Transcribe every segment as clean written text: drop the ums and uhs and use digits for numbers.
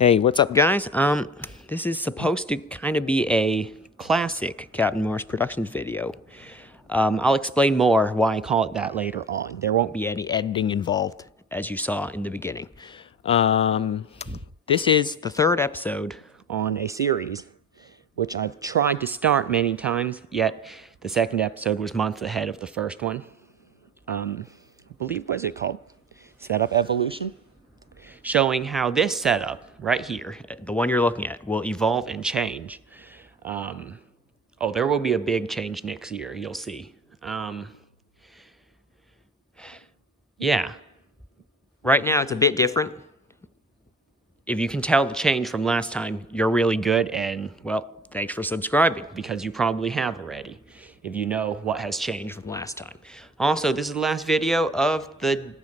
Hey, what's up, guys? This is supposed to kind of be a classic Captain Mars Productions video. I'll explain more why I call it that later on. There won't be any editing involved, as you saw in the beginning. This is the third episode on a series, which I've tried to start many times, yet the second episode was months ahead of the first one. I believe, what is it called? Setup Evolution? Showing how this setup right here, the one you're looking at, will evolve and change. There will be a big change next year, you'll see. Yeah. Right now it's a bit different. If you can tell the change from last time, you're really good, and, well, thanks for subscribing, because you probably have already, if you know what has changed from last time. Also, this is the last video of the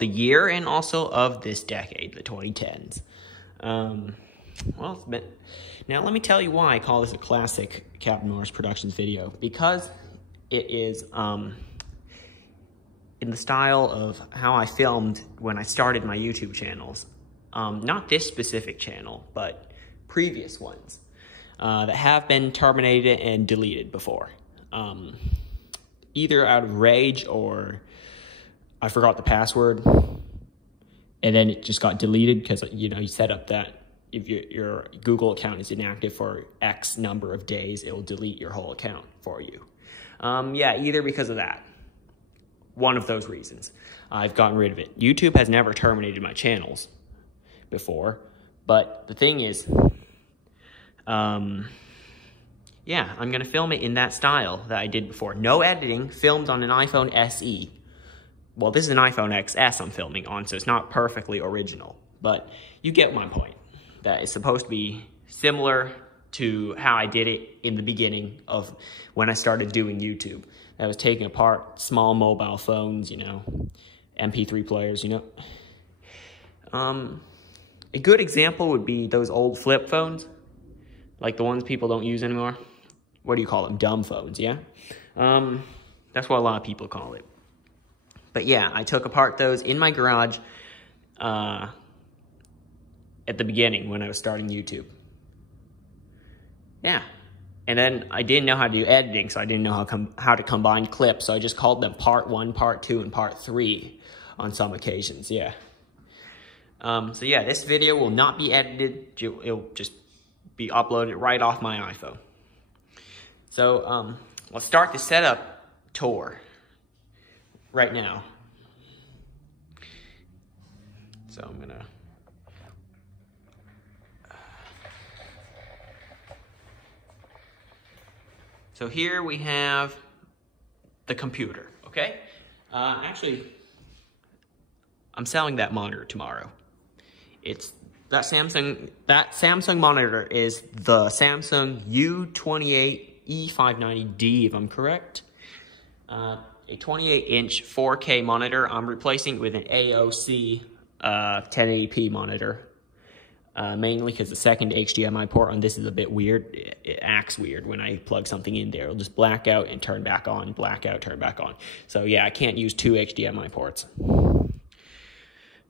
year and also of this decade, the 2010s. Now let me tell you why I call this a classic Captain Mars Productions video. Because it is in the style of how I filmed when I started my YouTube channels. Not this specific channel, but previous ones that have been terminated and deleted before. Either out of rage or I forgot the password, and then it just got deleted because, you know, you set up that if your Google account is inactive for X number of days, it will delete your whole account for you. Yeah, either because of that. One of those reasons. I've gotten rid of it. YouTube has never terminated my channels before, but the thing is, yeah, I'm going to film it in that style that I did before. No editing, filmed on an iPhone SE. Well, this is an iPhone XS I'm filming on, so it's not perfectly original. But you get my point. That it's supposed to be similar to how I did it in the beginning of when I started doing YouTube. I was taking apart small mobile phones, you know, MP3 players, you know. A good example would be those old flip phones, like the ones people don't use anymore. What do you call them? Dumb phones, yeah? That's what a lot of people call it. But yeah, I took apart those in my garage at the beginning when I was starting YouTube. Yeah. And then I didn't know how to do editing, so I didn't know how to combine clips, so I just called them Part 1, Part 2, and Part 3 on some occasions, yeah. So yeah, this video will not be edited. It'll just be uploaded right off my iPhone. So let's start the setup tour right now. So I'm gonna so here we have the computer, okay? Actually, I'm selling that monitor tomorrow. It's that Samsung monitor is the Samsung U28E590D, if I'm correct. A 28-inch 4K monitor. I'm replacing it with an AOC 1080p monitor, mainly because the second HDMI port on this is a bit weird. It acts weird when I plug something in there. It'll just black out and turn back on, black out, turn back on. So yeah, I can't use two HDMI ports.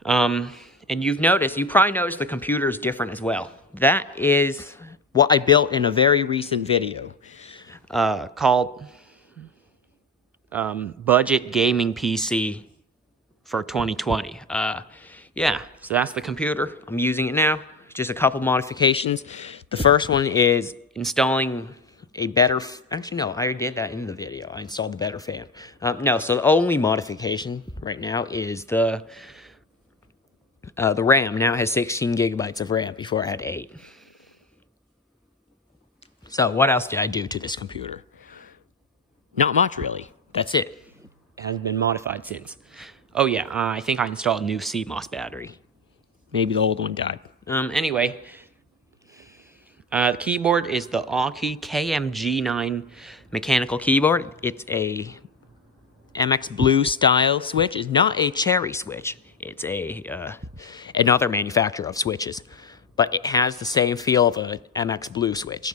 And you probably noticed the computer is different as well. That is what I built in a very recent video called Budget Gaming PC for 2020. Yeah, so that's the computer. I'm using it now. Just a couple modifications. The first one is installing a better... Actually, no, I already did that in the video. I installed the better fan. No, so the only modification right now is the RAM. Now it has 16 gigabytes of RAM. Before I had 8. So what else did I do to this computer? Not much, really. That's it. It hasn't been modified since. Oh yeah, I think I installed a new CMOS battery. Maybe the old one died. Anyway, the keyboard is the Aukey KMG9 mechanical keyboard. It's a MX Blue style switch. It's not a Cherry switch. It's another manufacturer of switches, but it has the same feel of a MX Blue switch.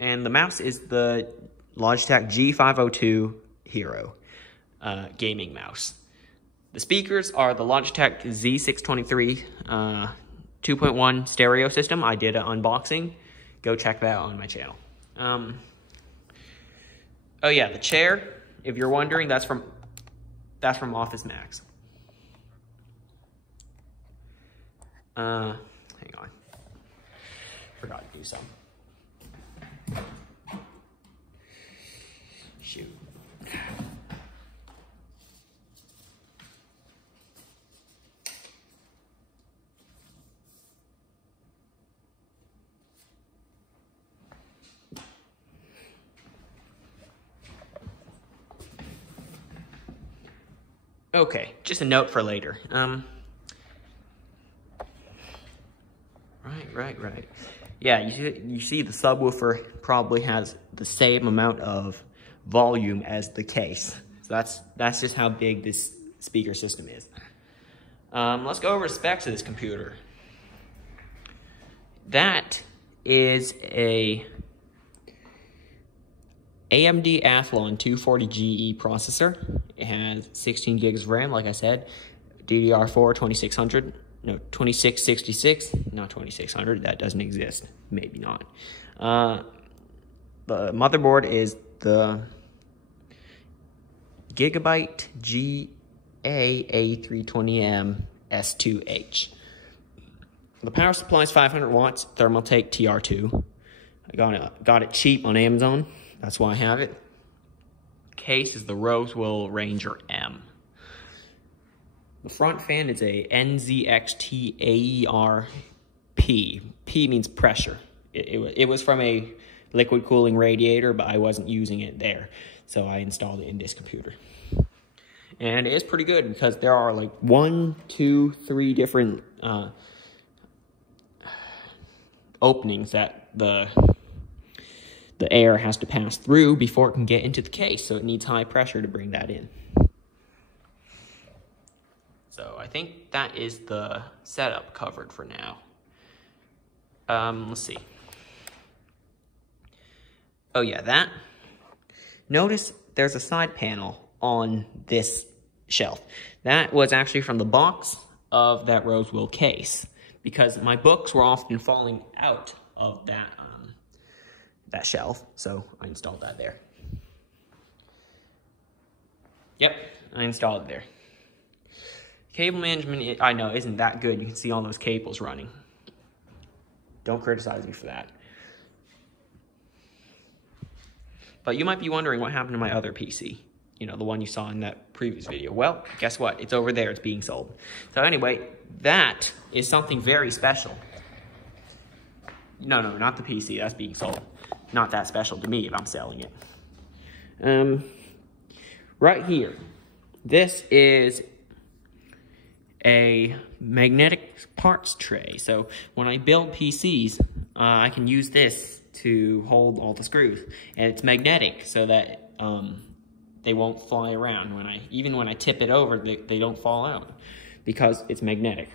And the mouse is the Logitech G502 Hero gaming mouse. The speakers are the Logitech Z623 2.1 stereo system. I did an unboxing. Go check that out on my channel. Oh yeah, the chair, if you're wondering, that's from Office Max. Hang on. Forgot to do some. Shoot. Okay, just a note for later. Right. Yeah, you see the subwoofer probably has the same amount of volume as the case. So that's just how big this speaker system is. Let's go over specs of this computer. That is a AMD Athlon 240GE processor. It has 16 gigs of RAM, like I said. DDR4 2666, not 2600, that doesn't exist. Maybe not. The motherboard is the Gigabyte GA-A320M S2H. The power supply is 500 watts, Thermaltake TR2. I got it cheap on Amazon. That's why I have it. Case is the Rosewill Ranger M. The front fan is a NZXT AER P. P means pressure. It was from a liquid cooling radiator, but I wasn't using it there. So I installed it in this computer. And it is pretty good because there are like 1, 2, 3 different openings that the air has to pass through before it can get into the case, so it needs high pressure to bring that in. So I think that is the setup covered for now. Let's see. Oh yeah, that. Notice there's a side panel on this shelf. That was actually from the box of that Rosewill case, because my books were often falling out of that shelf, so I installed that there. Yep, I installed it there. Cable management, I know, isn't that good. You can see all those cables running. Don't criticize me for that. But you might be wondering what happened to my other PC. You know, the one you saw in that previous video. Well, guess what? It's over there. It's being sold. So anyway, that is something very special. No, not the PC. That's being sold. Not that special to me if I'm selling it. Right here. This is a magnetic parts tray. So when I build PCs, I can use this to hold all the screws. And it's magnetic so that they won't fly around. Even when I tip it over, they don't fall out because it's magnetic.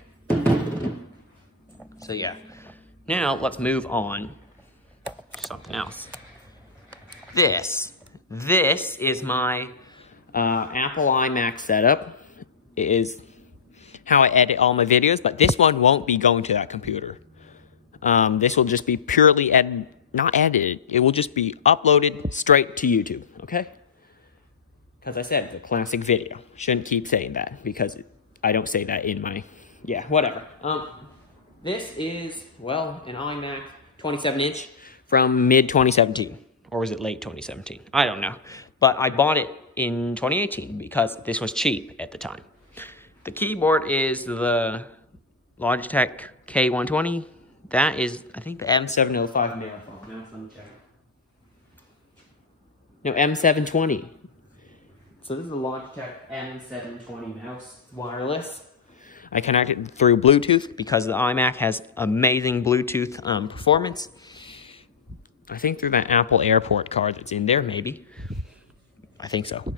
So yeah. Now let's move on to something else. This is my Apple iMac setup. It is how I edit all my videos, but this one won't be going to that computer. This will just be purely not edited. It will just be uploaded straight to YouTube, okay? Because I said it's a classic video. Shouldn't keep saying that because I don't say that in my, yeah, whatever. This is, well, an iMac 27-inch from mid-2017. Or was it late 2017? I don't know. But I bought it in 2018 because this was cheap at the time. The keyboard is the Logitech K120. That is, I think, the M705 Marathon. Now, let me check. No, M720. So this is the Logitech M720 mouse, wireless. I connect it through Bluetooth because the iMac has amazing Bluetooth performance. I think through that Apple Airport card that's in there, maybe. I think so.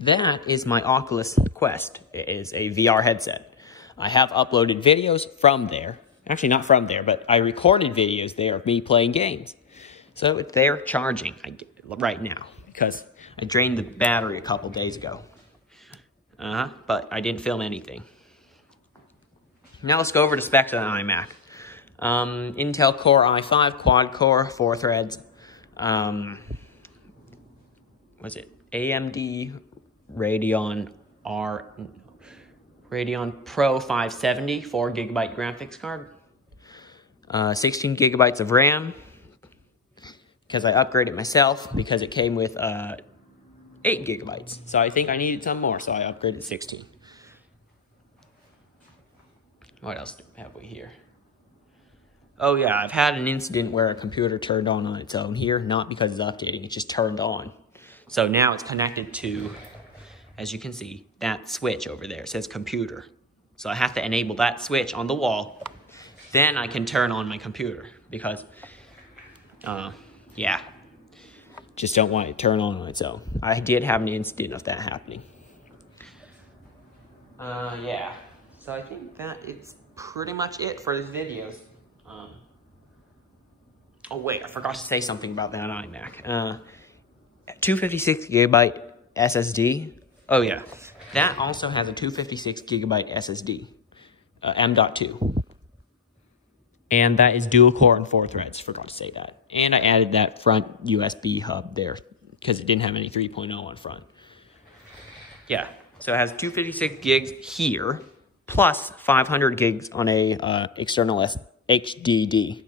That is my Oculus Quest. It is a VR headset. I have uploaded videos from there. Actually, not from there, but I recorded videos there of me playing games. So it's there charging right now because I drained the battery a couple days ago. But I didn't film anything. Now let's go over the specs of the iMac. Intel Core i5, quad core, 4 threads. Was it AMD Radeon Pro 570, 4 gigabyte graphics card. 16 gigabytes of RAM, because I upgraded myself because it came with 8 gigabytes. So I think I needed some more, so I upgraded 16. What else have we here? Oh yeah, I've had an incident where a computer turned on its own here, not because it's updating, it just turned on. So now it's connected to, as you can see, that switch over there. It says computer. So I have to enable that switch on the wall. Then I can turn on my computer because, yeah, just don't want it to turn on its own. I did have an incident of that happening. Yeah, so I think that it's pretty much it for this videos. Oh wait, I forgot to say something about that iMac. 256 gigabyte SSD. Oh yeah, that also has a 256 gigabyte SSD, M.2. And that is dual core and 4 threads, forgot to say that. And I added that front USB hub there because it didn't have any 3.0 on front. Yeah, so it has 256 gigs here, plus 500 gigs on a external HDD.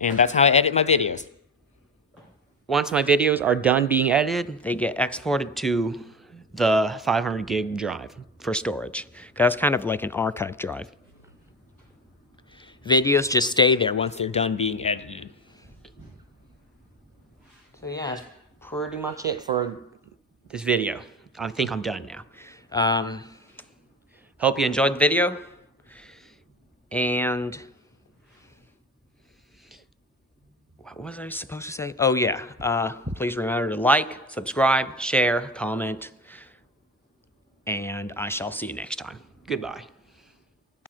And that's how I edit my videos. Once my videos are done being edited, they get exported to the 500 gig drive for storage. Because that's kind of like an archive drive. Videos just stay there once they're done being edited. So yeah, that's pretty much it for this video. I think I'm done now. Hope you enjoyed the video. And what was I supposed to say? Oh yeah, please remember to like, subscribe, share, comment, and I shall see you next time. Goodbye.